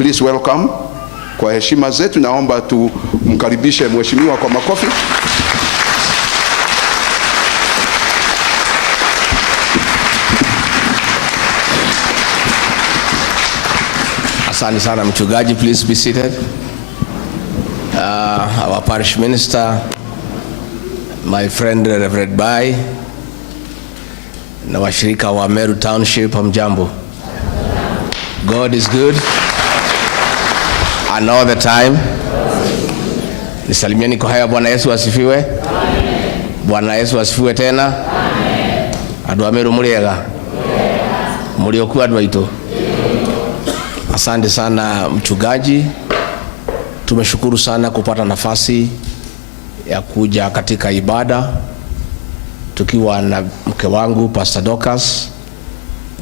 Please welcome. Kwa heshima zetu naomba tumkaribishe mheshimiwa kwa makofi. Asante sana mchungaji, please be seated. Our parish minister, my friend Reverend Bai, na washirika wa Meru Township, hamjambo. God is good and all the time. Nisalimieni kwa haya. Bwana Yesu asifiwe. Bwana Yesu asifiwe tena. Andu a Meru muriega, murioku andu aitu. Asante sana mchungaji, tumeshukuru sana kupata nafasi ya kuja katika ibada tukiwa na mke wangu Pastor Dorcas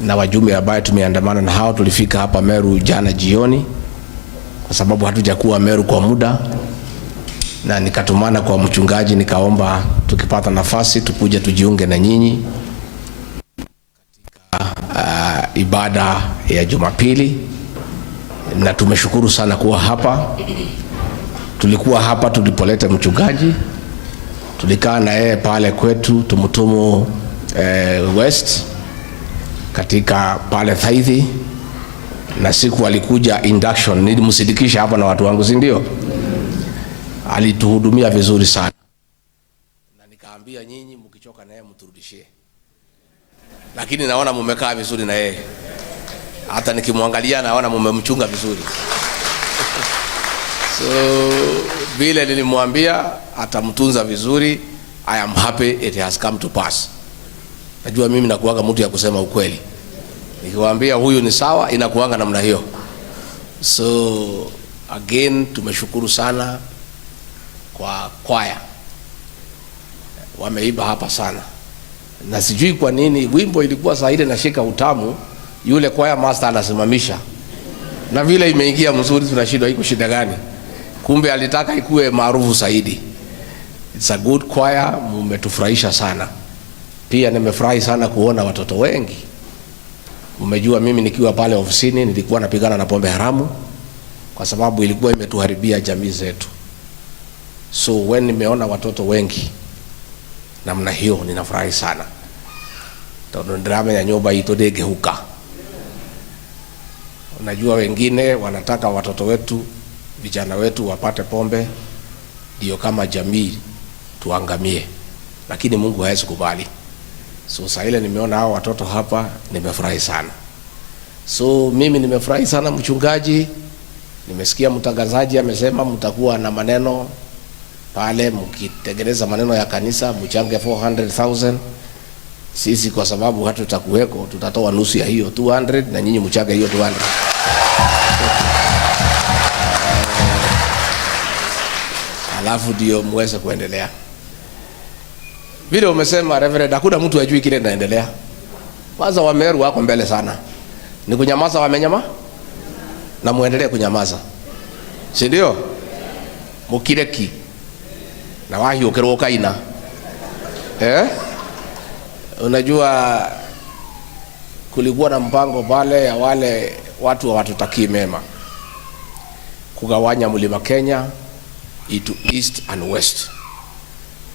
na wajumbe ambao tumeandamana na hao. Tulifika hapa Meru jana jioni kwa sababu hatujakuwa Meru kwa muda, na nikatumana kwa mchungaji nikaomba tukipata nafasi tukuje tujiunge na nyinyi katika ibada ya Jumapili. Na tumeshukuru sana kuwa hapa. Tulikuwa hapa tulipoleta mchungaji, tulikaa na yeye pale kwetu Tumutumu West katika pale Thaithi, na siku alikuja induction nilimsindikisha hapa na watu wangu, si ndio? Alituhudumia vizuri sana, na nikaambia nyinyi mkichoka na yeye mturudishie, lakini naona mumekaa vizuri na yeye. Hata nikimwangalia naona mmemchunga vizuri. So vile nilimwambia atamtunza vizuri, I am happy it has come to pass. Najua mimi nakuanga mtu ya kusema ukweli. Nikiwaambia huyu ni sawa, inakuanga namna hiyo. So again tumeshukuru sana kwa kwaya. Wameiba hapa sana. Na sijui kwa nini wimbo ilikuwa saa ile nashika utamu, yule choir master anasimamisha. Na vile imeingia mzuri tunashindwa iko shida gani? Kumbe alitaka ikuwe maarufu zaidi. It's a good choir, mmetufurahisha sana. Pia nimefurahi sana kuona watoto wengi. Umejua mimi nikiwa pale ofisini nilikuwa napigana na pombe haramu kwa sababu ilikuwa imetuharibia jamii zetu. So when nimeona watoto wengi namna hiyo ninafurahi sana. Tono drama ya nyoba itodege huka. Unajua wengine wanataka watoto wetu, vijana wetu wapate pombe ndio kama jamii tuangamie, lakini Mungu hawezi kubali. So sasa ile nimeona hao watoto hapa nimefurahi sana. So mimi nimefurahi sana mchungaji. Nimesikia mtangazaji amesema mtakuwa na maneno pale mkitengeneza maneno ya kanisa mchange 400,000. Sisi kwa sababu hatutakuweko tutatoa nusu ya hiyo 200 na nyinyi mchange hiyo 200. Alafu ndio muweze kuendelea. Vile umesema Reverend, hakuna mtu ajui kile kinaendelea. Kwanza wa Meru wako mbele sana. Ni kunyamaza wamenyama na muendelee kunyamaza. Si ndio? Mukireki na wahi ukeroka ina. Unajua kulikuwa na mpango pale ya wale watu hawatutakii mema kugawanya Mlima Kenya into east and west,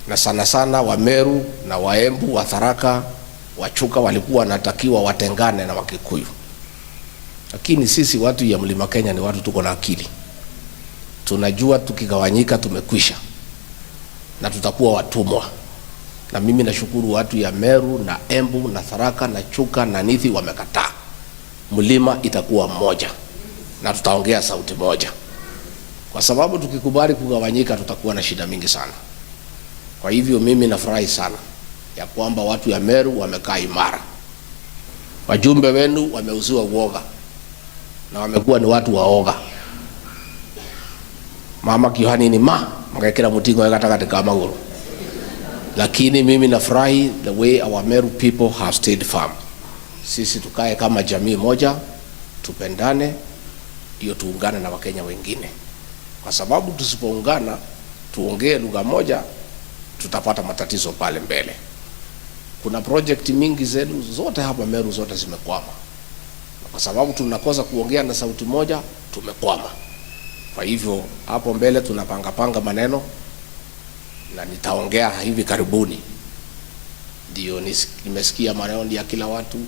na sana sana wa Meru na Waembu, wa Tharaka, Wachuka walikuwa wanatakiwa watengane na Wakikuyu. Lakini sisi watu ya Mlima Kenya ni watu tuko na akili. Tunajua tukigawanyika tumekwisha na tutakuwa watumwa. Na mimi nashukuru watu ya Meru na Embu na Tharaka na Chuka na Nithi wamekataa. Mlima itakuwa mmoja na tutaongea sauti moja. Kwa sababu tukikubali kugawanyika tutakuwa na shida mingi sana. Kwa hivyo mimi nafurahi sana ya kwamba watu ya Meru wamekaa imara. Wajumbe wenu wameuziwa uoga na wamekuwa ni watu waoga. Mama Kihani ni mngekera mutingo yakata katika maguru. Lakini mimi nafurahi the way our Meru people have stayed firm. Sisi tukae kama jamii moja, tupendane, ndio tuungane na Wakenya wengine. Kwa sababu tusipoungana, tuongee lugha moja, tutapata matatizo pale mbele. Kuna project mingi zetu zote hapa Meru zote zimekwama. Kwa sababu tunakosa kuongea na sauti moja, tumekwama. Kwa hivyo hapo mbele tunapanga maneno, na nitaongea hivi karibuni. Ndio nimesikia maneno ya kila watu,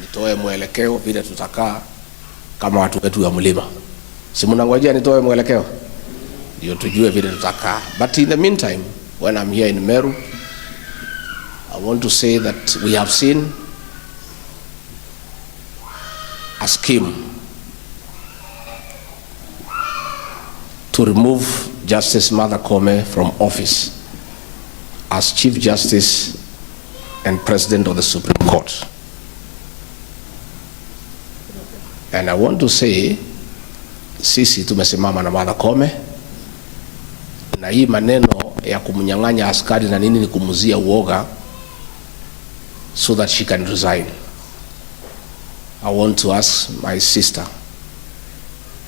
nitoe mwelekeo vile tutakaa kama watu wetu wa mlima. Si mnangojea nitoe mwelekeo ndio tujue vile tutakaa. But in the meantime, when I'm here in Meru, I want to say that we have seen a scheme to remove Justice Martha Koome from office as Chief Justice and President of the Supreme Court. And I want to say, sisi tumesimama na Martha Koome, na hii maneno ya kumnyang'anya askari na nini ni kumuzia uoga so that she can resign. I want to ask my sister,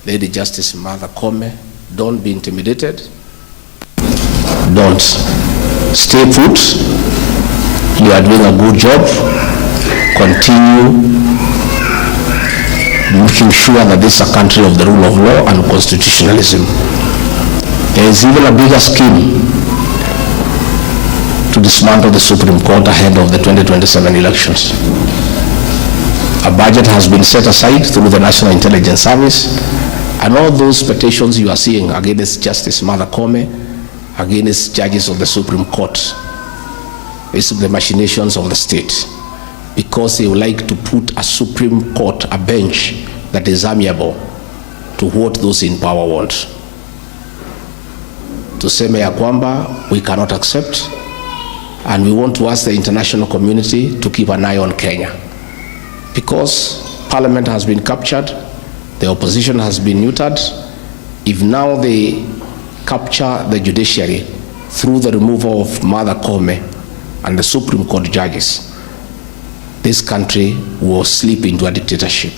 Lady Justice Martha Koome, don't be intimidated. Don't. Stay put. You are doing a good job. Continue making sure that this is a country of the rule of law and constitutionalism. There is even a bigger scheme to dismantle the Supreme Court ahead of the 2027 elections. A budget has been set aside through the National Intelligence Service, and all those petitions you are seeing against Justice Martha Koome, against judges of the Supreme Court, is the machinations of the state, because they would like to put a Supreme Court, a bench that is amiable to what those in power want. Tuseme ya kwamba we cannot accept, and we want to ask the international community to keep an eye on Kenya, because Parliament has been captured, the opposition has been neutered. If now they capture the judiciary through the removal of Martha Koome and the Supreme Court judges, this country will slip into a dictatorship.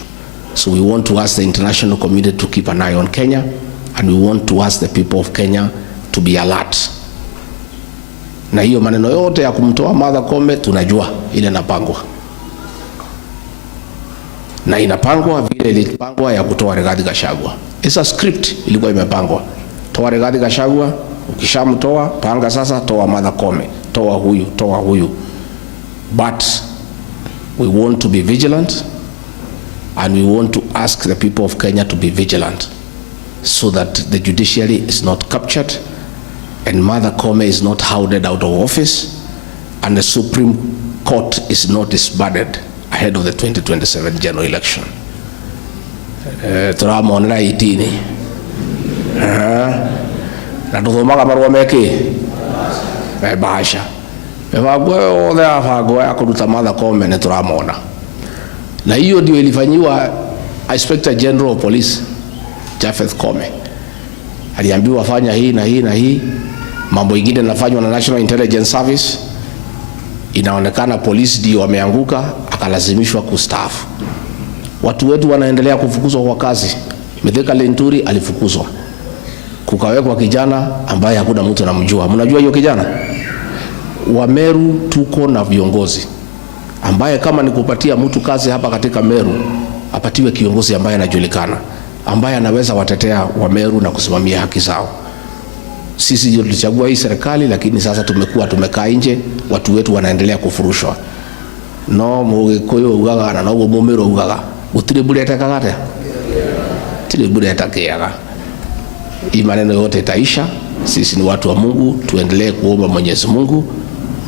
So we want to ask the international community to keep an eye on Kenya, and we want to ask the people of Kenya to be alert. Na hiyo maneno yote ya kumtoa Martha Koome tunajua ile inapangwa. Na inapangwa vile ilipangwa ya kutoa Rigathi Gachagua. It's a script ilikuwa imepangwa. Toa Rigathi Gachagua, ukishamtoa panga sasa toa Martha Koome, toa huyu. But we want to be vigilant, and we want to ask the people of Kenya to be vigilant so that the judiciary is not captured and Martha Koome is not hounded out of office, and the Supreme Court is not disbanded ahead of the 2027 general election. Turamonera itini na tuthomaga marua meki bahasha evago othe afago ya kuruta Martha Koome ne turamona, na hiyo ndio ilifanyiwa Inspector General of Police Japhet Koome. Aliambiwa fanya hii na hii na hii, mambo ingine nafanywa na National Intelligence Service. Inaonekana polisi ndio wameanguka, akalazimishwa kustaafu. Watu wetu wanaendelea kufukuzwa kwa kazi. Mithika Linturi alifukuzwa, kukawekwa kijana ambaye hakuna mtu anamjua. Mnajua hiyo kijana? Wa Meru tuko na viongozi ambaye kama ni kupatia mtu kazi hapa katika Meru, apatiwe kiongozi ambaye anajulikana, ambaye anaweza watetea wa Meru na kusimamia haki zao. Sisi ndio tulichagua hii serikali, lakini sasa tumekaa nje, watu wetu wanaendelea kufurushwa. No mugikuyu ugaga na no mumiro ugaga utire bureta kagate tire bureta kiaga. Hii maneno yote itaisha. Sisi ni watu wa Mungu, tuendelee kuomba Mwenyezi Mungu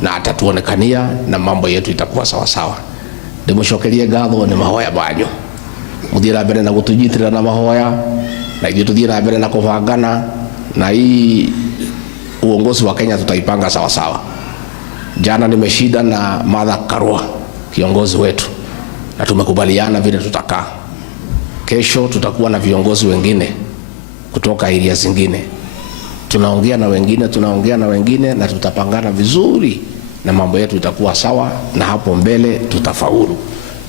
na atatuonekania na mambo yetu itakuwa sawa sawa. Ndimushokerie ngatho ni mahoya banyu, muthira mbere na gutujitira na mahoya, na ithuĩ tuthira mbere na kubangana, na hii uongozi wa Kenya tutaipanga sawa sawa. Jana nimeshida na Martha Karua, kiongozi wetu, na tumekubaliana vile tutakaa. Kesho tutakuwa na viongozi wengine kutoka area zingine, tunaongea na wengine na tutapangana vizuri na mambo yetu itakuwa sawa, na hapo mbele tutafaulu.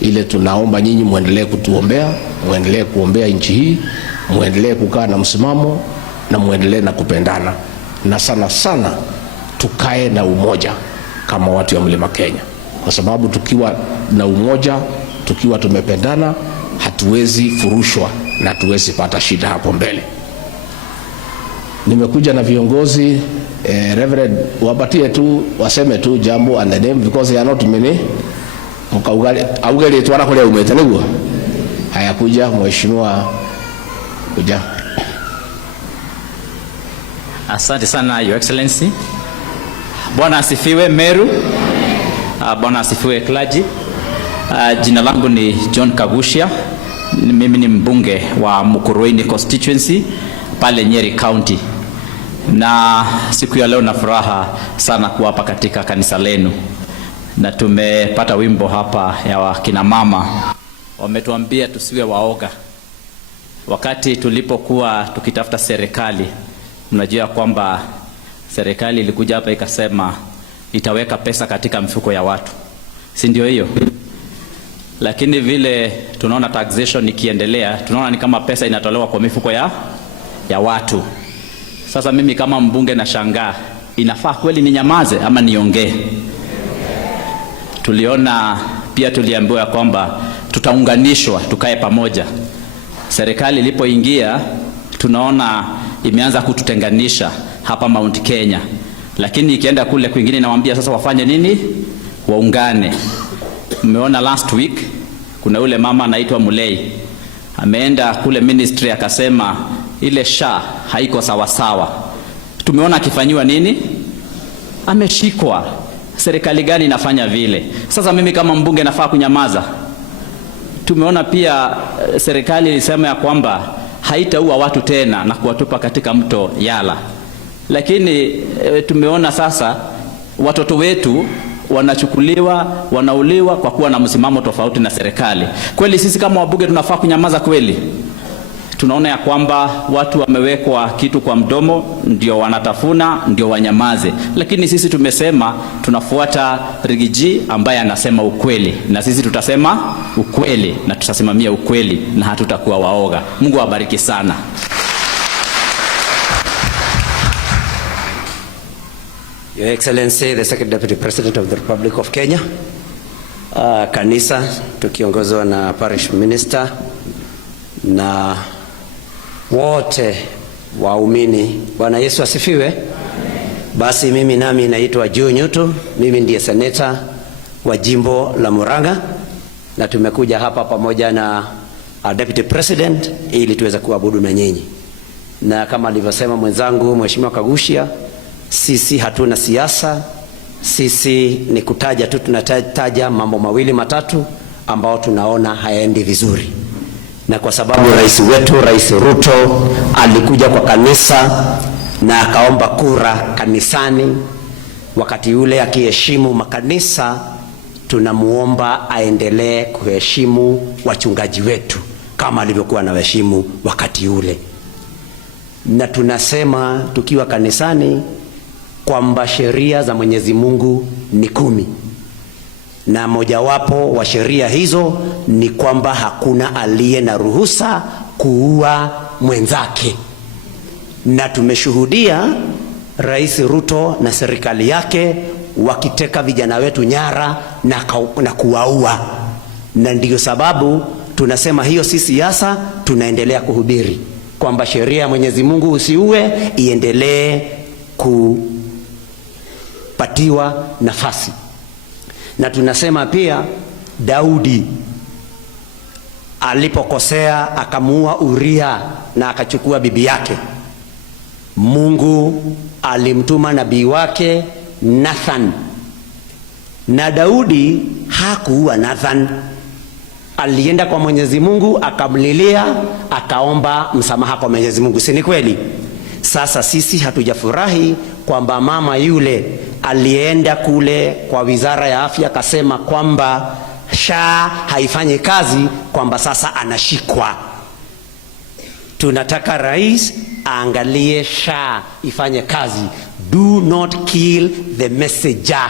Ile tunaomba nyinyi muendelee kutuombea, muendelee kuombea nchi hii, muendelee kukaa na msimamo, na muendelee na kupendana, na sana sana tukae na umoja kama watu wa Mlima Kenya, kwa sababu tukiwa na umoja, tukiwa tumependana, hatuwezi furushwa na tuwezi pata shida hapo mbele. Nimekuja na viongozi Reverend, wapatie tu waseme tu jambo and the name because they are not many. Augeli tuana kule umete niguo. Haya, kuja mheshimiwa, kuja. Asante sana Your Excellency. Bwana asifiwe Meru. Bwana asifiwe clergy. Jina langu ni John Kagushia. Mimi ni mbunge wa Mukurweini constituency pale Nyeri County. Na siku ya leo na furaha sana kuwa hapa katika kanisa lenu. Na tumepata wimbo hapa ya wakina mama. Wametuambia tusiwe waoga. Wakati tulipokuwa tukitafuta serikali, mnajua kwamba serikali ilikuja hapa ikasema itaweka pesa katika mifuko ya watu. Si ndio hiyo? Lakini vile tunaona taxation ikiendelea, tunaona ni kama pesa inatolewa kwa mifuko ya watu. Sasa mimi kama mbunge na shangaa, inafaa kweli ninyamaze ama niongee? Tuliambiwa kwamba tutaunganishwa, tukae pamoja. Serikali ilipoingia tunaona imeanza kututenganisha hapa Mount Kenya. Lakini ikienda kule kwingine nawaambia sasa wafanye nini? Waungane. Mmeona last week kuna ule mama anaitwa Mulei. Ameenda kule ministry akasema ile SHA haiko sawa sawa. Tumeona akifanywa nini? Ameshikwa. Serikali gani inafanya vile? Sasa mimi kama mbunge nafaa kunyamaza? Tumeona pia serikali ilisema ya kwamba haitaua watu tena na kuwatupa katika mto Yala. Lakini tumeona sasa watoto wetu wanachukuliwa, wanauliwa kwa kuwa na msimamo tofauti na serikali. Kweli sisi kama wabunge tunafaa kunyamaza kweli? Tunaona ya kwamba watu wamewekwa kitu kwa mdomo, ndio wanatafuna, ndio wanyamaze. Lakini sisi tumesema tunafuata Rigiji ambaye anasema ukweli, na sisi tutasema ukweli na tutasimamia ukweli na hatutakuwa waoga. Mungu awabariki sana. Your Excellency, the Second Deputy President of the Republic of Kenya, kanisa tukiongozwa na Parish Minister na wote waumini. Bwana Yesu asifiwe. Basi mimi nami naitwa Joe Nyuto, mimi ndiye seneta wa jimbo la Murang'a, na tumekuja hapa pamoja na Deputy President ili tuweze kuabudu na nyinyi. Na kama alivyosema mwenzangu Mheshimiwa Kagushia, sisi hatuna siasa, sisi ni kutaja tu, tunataja mambo mawili matatu ambao tunaona hayaendi vizuri. Na kwa sababu rais wetu, Rais Ruto, alikuja kwa kanisa na akaomba kura kanisani, wakati ule akiheshimu makanisa, tunamuomba aendelee kuheshimu wachungaji wetu kama alivyokuwa na heshimu wakati ule. Na tunasema tukiwa kanisani kwamba sheria za Mwenyezi Mungu ni 10. Na mojawapo wa sheria hizo ni kwamba hakuna aliye na ruhusa kuua mwenzake. Na tumeshuhudia Rais Ruto na serikali yake wakiteka vijana wetu nyara na kuwaua. Na ndiyo sababu tunasema hiyo si siasa, tunaendelea kuhubiri kwamba sheria ya Mwenyezi Mungu usiue iendelee kupatiwa nafasi. Na tunasema pia Daudi alipokosea akamuua Uria na akachukua bibi yake, Mungu alimtuma nabii wake Nathan. Na Daudi hakuua Nathan, alienda kwa Mwenyezi Mungu akamlilia, akaomba msamaha kwa Mwenyezi Mungu. Si ni kweli? Sasa sisi hatujafurahi kwamba mama yule alienda kule kwa Wizara ya Afya akasema kwamba SHA haifanyi kazi, kwamba sasa anashikwa. Tunataka rais aangalie SHA ifanye kazi. Do not kill the messenger.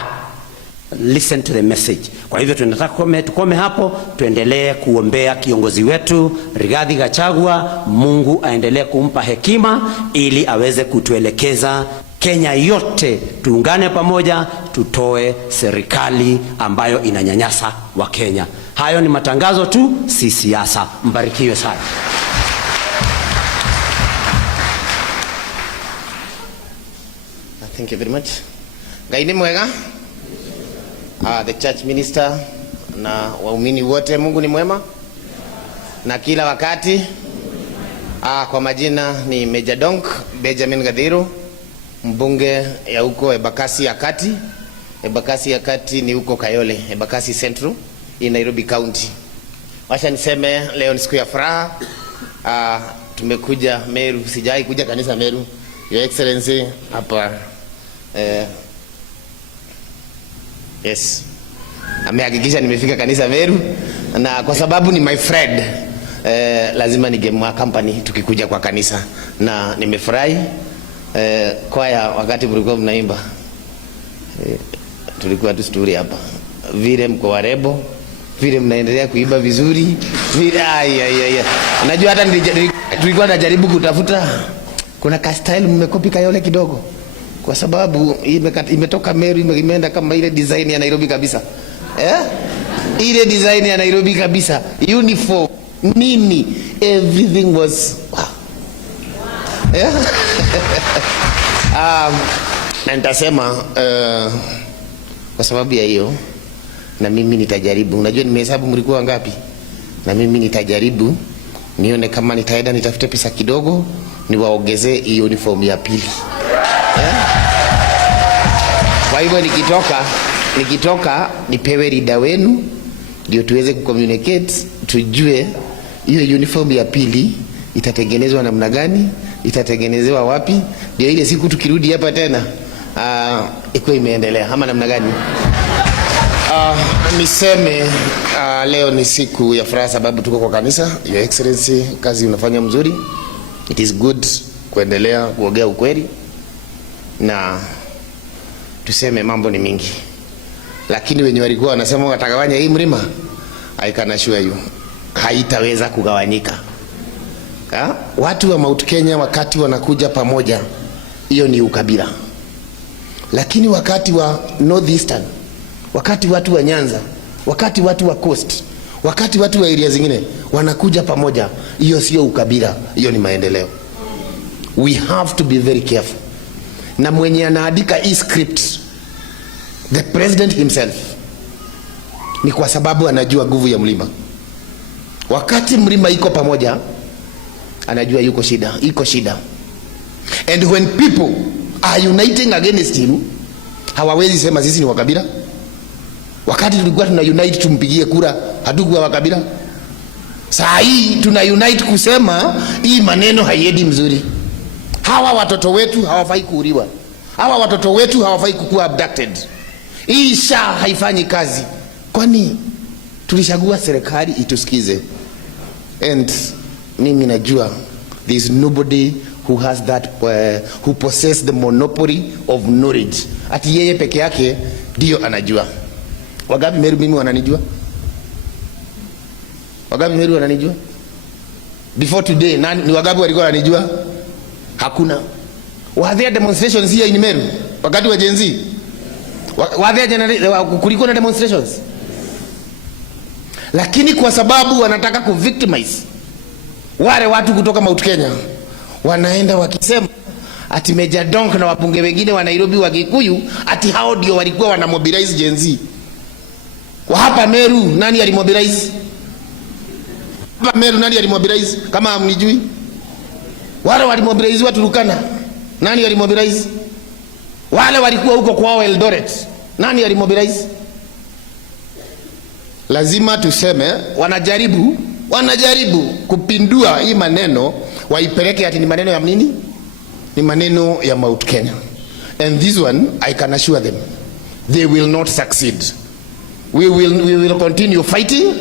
Listen to the message. Kwa hivyo tunataka tukome hapo, tuendelee kuombea kiongozi wetu Rigathi Gachagua, Mungu aendelee kumpa hekima ili aweze kutuelekeza. Kenya yote tuungane pamoja, tutoe serikali ambayo inanyanyasa wa Kenya. Hayo ni matangazo tu, si siasa. Mbarikiwe sana. Thank you very much. Ngaini mwega. The church minister na waumini wote, Mungu ni mwema na kila wakati. Kwa majina ni Major Donk Benjamin Gadhiru, mbunge ya huko Embakasi ya Kati. Embakasi ya Kati ni huko Kayole, Embakasi Central in Nairobi County. Wacha niseme leo ni siku ya furaha. Tumekuja Meru, sijai kuja kanisa Meru. Your Excellency hapa yes, amehakikisha nimefika kanisa Meru, na kwa sababu ni my friend lazima nigemwa company tukikuja kwa kanisa, na nimefurahi. Kwaya wakati mlikuwa mnaimba tulikuwa tu story hapa, vile mko warebo, vile mnaendelea kuimba vizuri vile unajua hata tulikuwa najaribu kutafuta kuna ka style mmekopi Kayole kidogo, kwa sababu imetoka Meru imeenda kama ile design ya Nairobi kabisa. Ile design ya Nairobi kabisa, uniform nini, everything was wow. Na nitasema kwa sababu ya hiyo, na mimi nitajaribu, unajua nimehesabu mlikuwa wangapi, na mimi nitajaribu nione kama nitaenda nitafute pesa kidogo niwaongezee hiyo uniform ya pili. Kwa hivyo nikitoka nipewe rida wenu ndio tuweze kucommunicate, tujue hiyo uniform ya pili itatengenezwa namna gani, itatengenezewa wapi, ndio ile siku tukirudi hapa tena iko imeendelea ama namna gani. Niseme leo ni siku ya furaha sababu tuko kwa kanisa. Your Excellency, kazi unafanya mzuri. It is good kuendelea kuongea ukweli, na tuseme mambo ni mingi, lakini wenye walikuwa wanasema watagawanya hii mlima, I can assure you haitaweza kugawanyika. Watu wa Mount Kenya wakati wanakuja pamoja, hiyo ni ukabila, lakini wakati wa Northeastern, wakati watu wa Nyanza, wakati watu wa Coast, wakati watu wa area zingine wanakuja pamoja, hiyo sio ukabila, hiyo ni maendeleo. We have to be very careful. Na mwenye anaandika hii script, the president himself, ni kwa sababu anajua nguvu ya mlima. Wakati mlima iko pamoja, anajua iko shida. And when people are uniting against him, hawawezi sema sisi ni wakabila. Wakati tulikuwa tuna unite tumpigie kura, hatukuwa wakabila. Saa hii tuna unite kusema hii maneno haiendi mzuri. Hawa watoto wetu hawafai kuuliwa. Hawa watoto wetu hawafai kukuwa abducted. Hii haifanyi kazi. Kwani tulishagua serikali itusikize. And mimi najua there is nobody who has that who possess the monopoly of knowledge. Ati yeye peke yake ndio anajua. Wagapi Meru mimi wananijua? Wagapi Meru wananijua? Before today ni wagapi walikuwa wananijua? Hakuna. Were there demonstrations here in Meru wakati wa Gen Z? Were there kulikuwa na demonstrations? Lakini kwa sababu wanataka kuvictimize wale watu kutoka Mount Kenya, wanaenda wakisema ati Major Donk na wabunge wengine wa Nairobi wa Gikuyu ati hao ndio walikuwa wana mobilize Gen Z. Kwa hapa Meru nani alimobilize? Hapa Meru nani alimobilize kama hamnijui? Wale walimobilize wa Turkana, nani alimobilize? Wale walikuwa huko kwao Eldoret, nani alimobilize? Lazima tuseme wanajaribu kupindua hii maneno, waipeleke ati ni maneno ya nini? Ni maneno ya Mount Kenya. And this one I can assure them they will not succeed. We will continue fighting,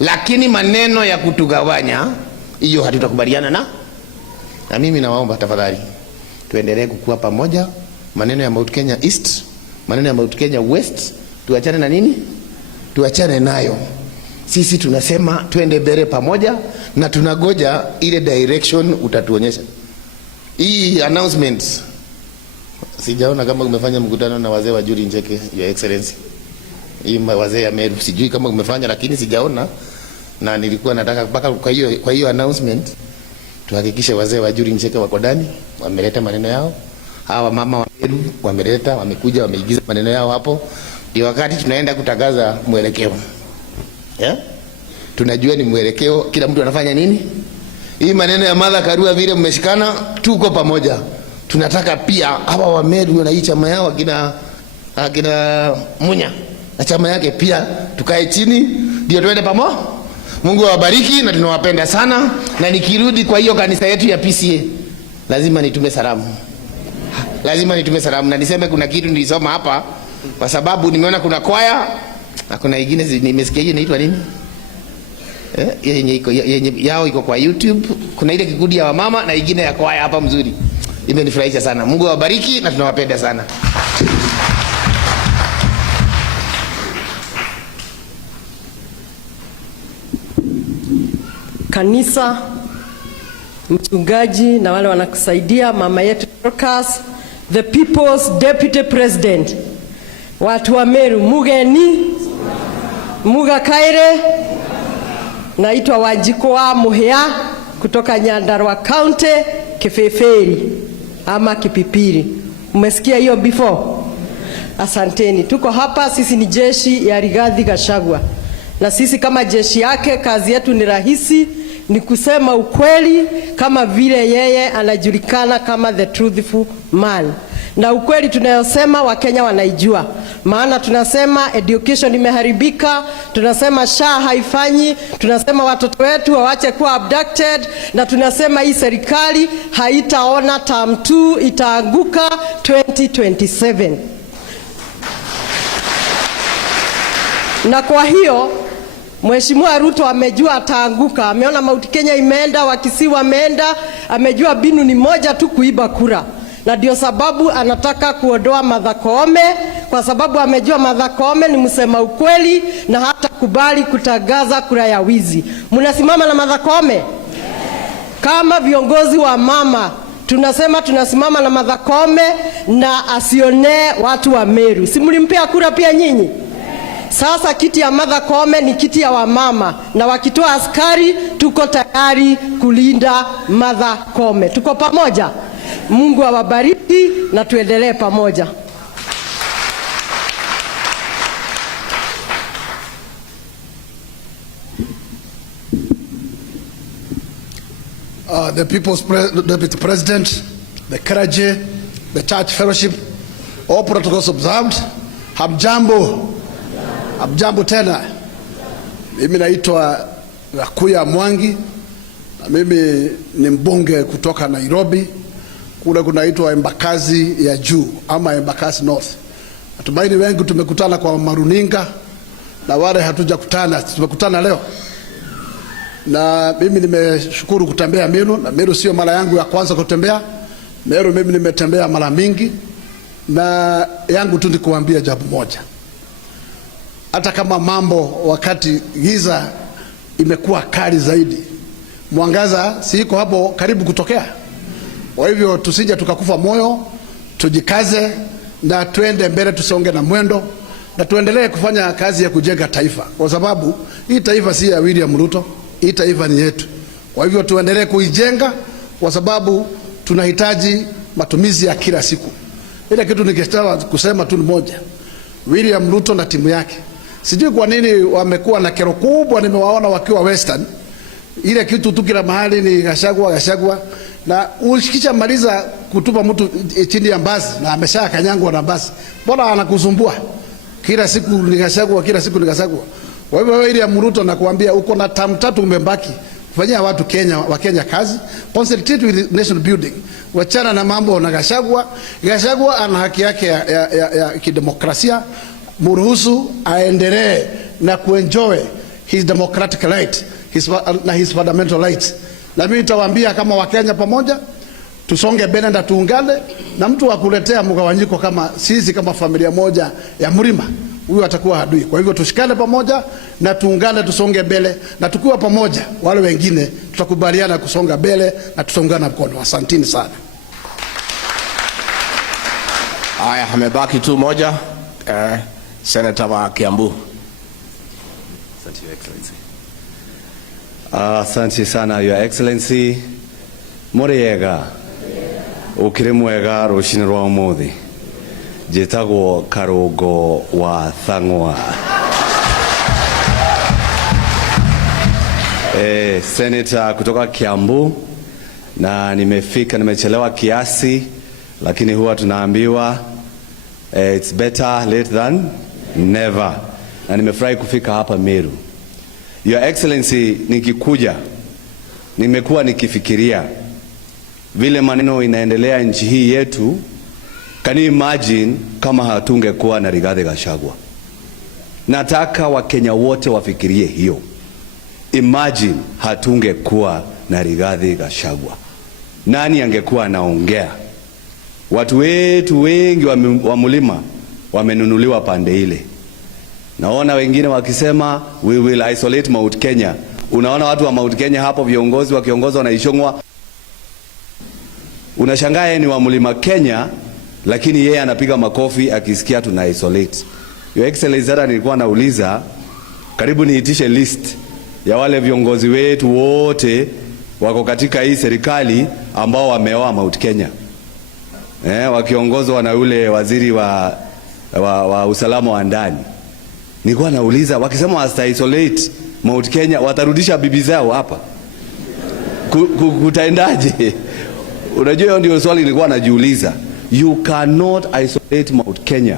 lakini maneno ya kutugawanya hiyo hatutakubaliana na mimi nawaomba tafadhali tuendelee kukua pamoja. Maneno ya Mount Kenya East, maneno ya Mount Kenya West tuachane na nini? Tuachane nayo. Sisi tunasema tuende mbele pamoja, na tunagoja ile direction utatuonyesha. Hii announcement sijaona kama umefanya mkutano na wazee wa Juri Njeke, Your Excellency. Hii wazee ya Meru sijui kama umefanya, lakini sijaona, na nilikuwa nataka mpaka kwa hiyo announcement tuhakikishe wazee wa Juri Njeke wako ndani, wameleta maneno yao, hawa mama wa Meru wameleta, wamekuja, wameigiza maneno yao hapo. Ndio wakati tunaenda kutangaza mwelekeo. Tunajua ni mwelekeo, kila mtu anafanya nini. Hii maneno ya Martha Karua vile mmeshikana, tuko pamoja. Tunataka pia hawa wa Meru na hii chama yao akina Munya na chama yake pia tukae chini ndio tuende pamoja. Mungu awabariki na tunawapenda sana, na nikirudi kwa hiyo kanisa yetu ya PCA lazima nitume salamu. Na niseme kuna kitu nilisoma hapa kwa sababu nimeona kuna kwaya na kuna nyingine nimesikia hiyo inaitwa nini? Yenye yao iko kwa YouTube. Kuna ile kikundi ya wamama na nyingine ya kwaya hapa mzuri. Imenifurahisha sana. Mungu awabariki na tunawapenda sana. Kanisa, mchungaji na wale wanakusaidia, mama yetu Dorcas, the people's deputy president, watu wa Meru, mugeni muga kaire, naitwa Wanjikwa Muhia kutoka Nyandarua County, Kifeferi ama Kipipiri. Umesikia hiyo before? Asanteni. Tuko hapa, sisi ni jeshi ya Rigathi Gachagua, na sisi kama jeshi yake kazi yetu ni rahisi, ni kusema ukweli kama vile yeye anajulikana kama the truthful man. Na ukweli tunayosema Wakenya wanaijua. Maana tunasema education imeharibika, tunasema SHA haifanyi, tunasema watoto wetu waache kuwa abducted, na tunasema hii serikali haitaona term 2, itaanguka 2027. Na kwa hiyo Mheshimiwa Ruto amejua ataanguka, ameona Mount Kenya imeenda, Wakisii wameenda, amejua binu ni moja tu, kuiba kura. Na ndio sababu anataka kuondoa Martha Koome, kwa sababu amejua Martha Koome ni msema ukweli na hata kubali kutangaza kura ya wizi. Mnasimama na Martha Koome? Kama viongozi wa mama tunasema tunasimama na Martha Koome na asionee watu wa Meru. Si mlimpea kura pia nyinyi? Sasa kiti ya Martha Koome ni kiti ya wamama, na wakitoa askari tuko tayari kulinda Martha Koome. Tuko pamoja. Mungu awabariki na tuendelee pamoja. The People's Deputy President, the clergy, the church fellowship, all protocols observed. Hamjambo tena. Mimi naitwa Gakuya Mwangi, na mimi ni mbunge kutoka Nairobi. Kule kunaitwa Embakasi ya Juu ama Embakasi North. Natumaini wengi tumekutana kwa maruninga, na wale hatujakutana tumekutana leo. Na mimi nimeshukuru kutembea Meru, na Meru sio mara yangu ya kwanza kutembea Meru. Mimi nimetembea mara mingi, na yangu tu ni kuambia jambo moja. Hata kama mambo wakati giza imekuwa kali zaidi, mwangaza siko hapo karibu kutokea. Kwa hivyo tusije tukakufa moyo, tujikaze na tuende mbele, tusonge na mwendo, na tuendelee kufanya kazi ya kujenga taifa, kwa sababu hii taifa si ya William Ruto, hii taifa ni yetu. Kwa hivyo tuendelee kuijenga, kwa sababu tunahitaji matumizi ya kila siku. Ile kitu ningetaka kusema tu ni moja. William Ruto na timu yake, sijui kwa nini wamekuwa na kero kubwa. Nimewaona wakiwa Western, ile kitu tu kila mahali ni Gachagua, na ushikisha maliza kutupa mtu chini ya basi na amesha kanyangwa na basi, mbona anakusumbua kila siku? Ni Gachagua, kila siku ni Gachagua. Kwa hivyo wewe William Ruto nakuambia, uko na term 3 umebaki kufanyia watu wa Kenya kazi. Concentrate with nation building, wachana na mambo na Gachagua. Gachagua ana haki yake ya kidemokrasia, muruhusu aendelee na kuenjoy his democratic right, his fundamental rights. Na mimi nitawaambia kama Wakenya pamoja tusonge mbele na tuungane, na mtu wa kuletea mgawanyiko kama sisi kama familia moja ya Mlima, huyu atakuwa adui. Kwa hivyo tushikane pamoja na tuungane, tusonge mbele, na tukiwa pamoja wale wengine tutakubaliana kusonga mbele na tutungana mkono. Asanteni sana. Haya, amebaki tu moja, Senator wa Kiambu. Thank you, Excellency. Asante sana, Your Excellency. Muriega. ukiri mwega rucini rwa umuthi njitagwo Karungo wa Thang'wa. Senator kutoka Kiambu, na nimechelewa kiasi, lakini huwa tunaambiwa it's better late than never, na nimefurahi kufika hapa Meru. Your Excellency, nikikuja nimekuwa nikifikiria vile maneno inaendelea nchi hii yetu. Can you imagine kama hatungekuwa na Rigathi Gachagua? Nataka Wakenya wote wafikirie hiyo. Imagine hatungekuwa na Rigathi Gachagua, nani angekuwa anaongea? Watu wetu wengi wa mlima wamenunuliwa pande ile. Naona wengine wakisema we will isolate Mount Kenya. Unaona watu wa Mount Kenya hapo, viongozi wakiongozwa na Ishongwa. Unashangaa yeye ni wa mlima Kenya, lakini yeye anapiga makofi akisikia tuna isolate. Your Excellency, hata nilikuwa nauliza, karibu niitishe list ya wale viongozi wetu wote wako katika hii serikali ambao wameoa Mount Kenya. Wakiongozwa na yule waziri wa usalama wa ndani. Nilikuwa nauliza, wakisema wasta isolate Mount Kenya, watarudisha bibi zao hapa? Kutaendaje? Unajua hiyo ndio swali nilikuwa najiuliza. You cannot isolate Mount Kenya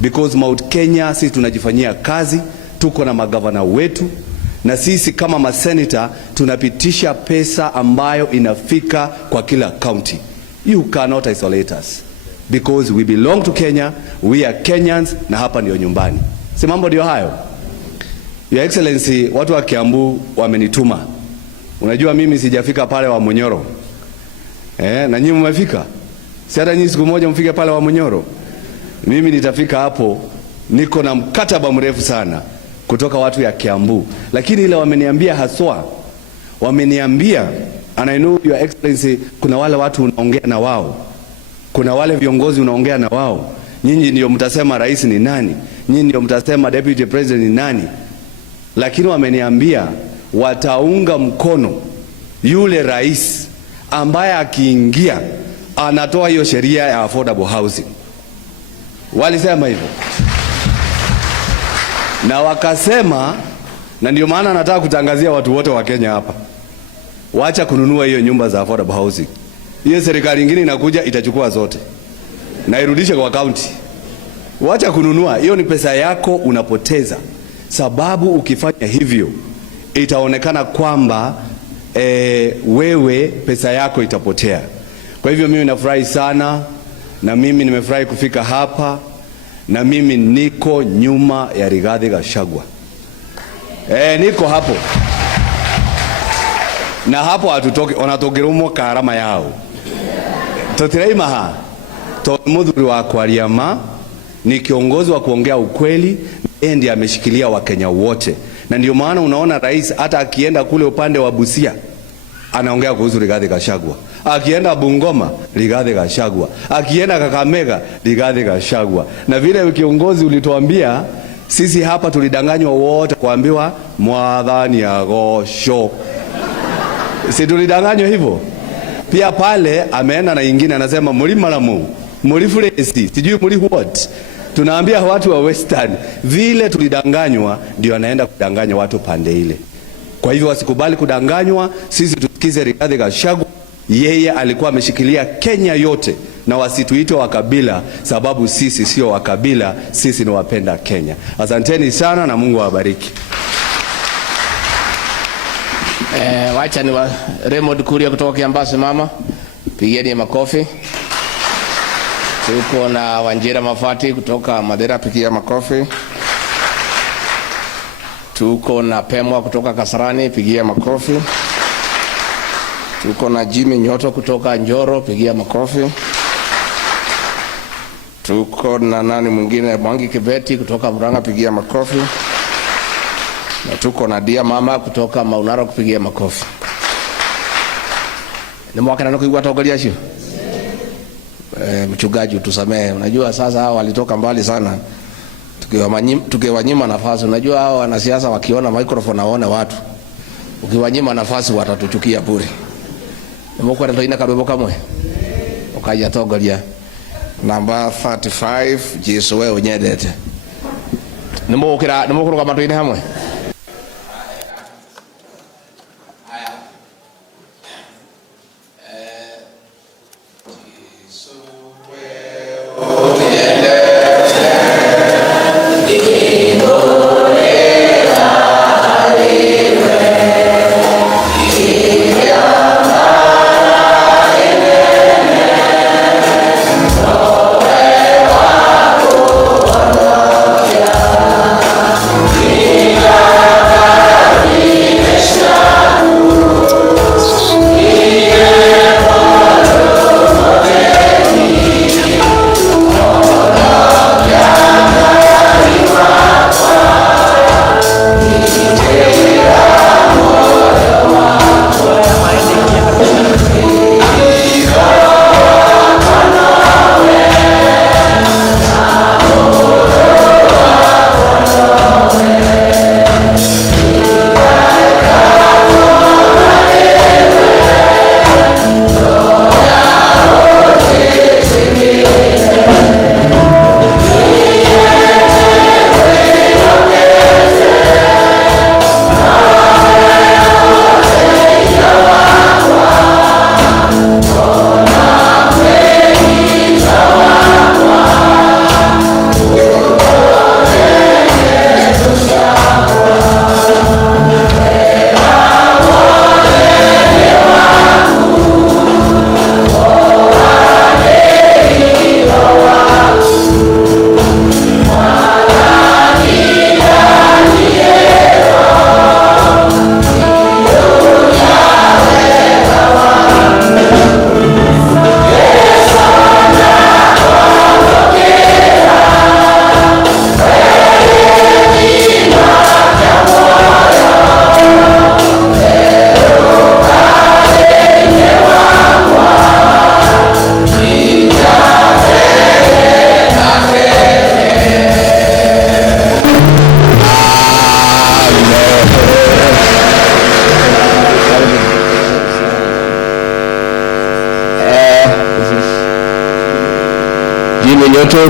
because Mount Kenya sisi tunajifanyia kazi, tuko na magavana wetu, na sisi kama maseneta tunapitisha pesa ambayo inafika kwa kila county. You cannot isolate us because we belong to Kenya, we are Kenyans, na hapa ndio nyumbani. Si mambo ndio hayo? Your Excellency, watu wa Kiambu wamenituma. Unajua mimi sijafika pale wa Munyoro. Na nyinyi mmefika? Si hata nyinyi siku moja mfike pale wa Munyoro? Mimi nitafika hapo, niko na mkataba mrefu sana kutoka watu ya Kiambu. Lakini ile wameniambia haswa, wameniambia, and I know Your Excellency, kuna wale watu unaongea na wao, kuna wale viongozi unaongea na wao. Nyinyi ndio mtasema rais ni nani, nyinyi ndio mtasema deputy president ni nani. Lakini wameniambia wataunga mkono yule rais ambaye akiingia anatoa hiyo sheria ya affordable housing. Walisema hivyo. Na wakasema, na ndio maana nataka kutangazia watu wote wa Kenya hapa, wacha kununua hiyo nyumba za affordable housing. Hiyo serikali nyingine inakuja itachukua zote na irudishe kwa county. Wacha kununua, hiyo ni pesa yako unapoteza. Sababu ukifanya hivyo itaonekana kwamba wewe pesa yako itapotea. Kwa hivyo mimi nafurahi sana, na mimi nimefurahi kufika hapa, na mimi niko nyuma ya Rigathi Gachagua. Niko hapo. Na hapo hatutoki, onatogerumo karama yao. Totiraimaha, muthuri wa Kwariama ni kiongozi wa kuongea ukweli, ndiye ameshikilia Wakenya wote. Na ndio maana unaona rais hata akienda kule upande wa Busia anaongea kuhusu Rigathi Gachagua. Akienda Bungoma, Rigathi Gachagua. Akienda Kakamega, Rigathi Gachagua. Na vile kiongozi ulituambia, sisi hapa tulidanganywa wote kuambiwa Mwathani agocwo. Si tulidanganywa hivyo? Pia pale ameenda na ingine anasema muri Maramu, muri Fulesi, sijui muri what. Tunaambia watu wa Western vile tulidanganywa, ndio anaenda kudanganya watu pande ile. Kwa hivyo wasikubali kudanganywa, sisi tusikize Rigathi Gachagua. Yeye alikuwa ameshikilia Kenya yote, na wasituite wa kabila, sababu sisi sio wa kabila, sisi ni wapenda Kenya. Asanteni sana na Mungu awabariki. Wacha ni wa Raymond Kuria kutoka Kiambasi mama. Pigieni makofi. Tuko na Wanjira Mafati kutoka Madera, pigia makofi. Tuko na Pemwa kutoka Kasarani, pigia makofi. Tuko na Jimmy Nyoto kutoka Njoro, pigia makofi. Tuko na nani mwingine, Mwangi Kibeti kutoka Murang'a, pigia makofi. Na tuko na Dia Mama kutoka Maunaro, kupigia makofi. Ni mwaka nani kuigwa togolia sio? Mchungaji utusamee. Unajua sasa hao walitoka mbali sana. Tukiwanyima nafasi, unajua hao wanasiasa wakiona microphone waone watu. Ukiwanyima nafasi watatuchukia bure. Nimekuwa ndio ina karwebo kamwe. Mukaja tongoria. Number 35 Jesu we unyendete. Nimukura matu-ini hamwe.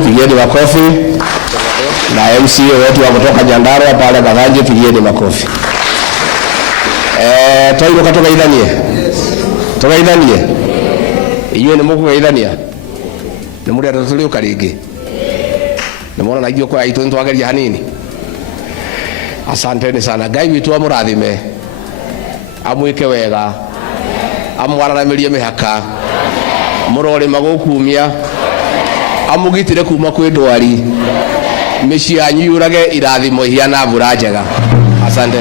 Pigeni makofi. Na MCA wetu wa kutoka Nyandarua pale Kaganji, pigeni makofi. Toigo katoka idhania. Toka idhania. Iwe ni muku idhania. Ni muri atatulio karingi. Nimona najua kwa itu ntwageria hanini. Asanteni sana. Ngai witu amurathime. Amwike wega. Amwararamirie mihaka. Murore magukumia. Amugitire kuma kwi ndwari. Mĩciĩ yanyu yurage irathimo hiana mbura njega. Asante.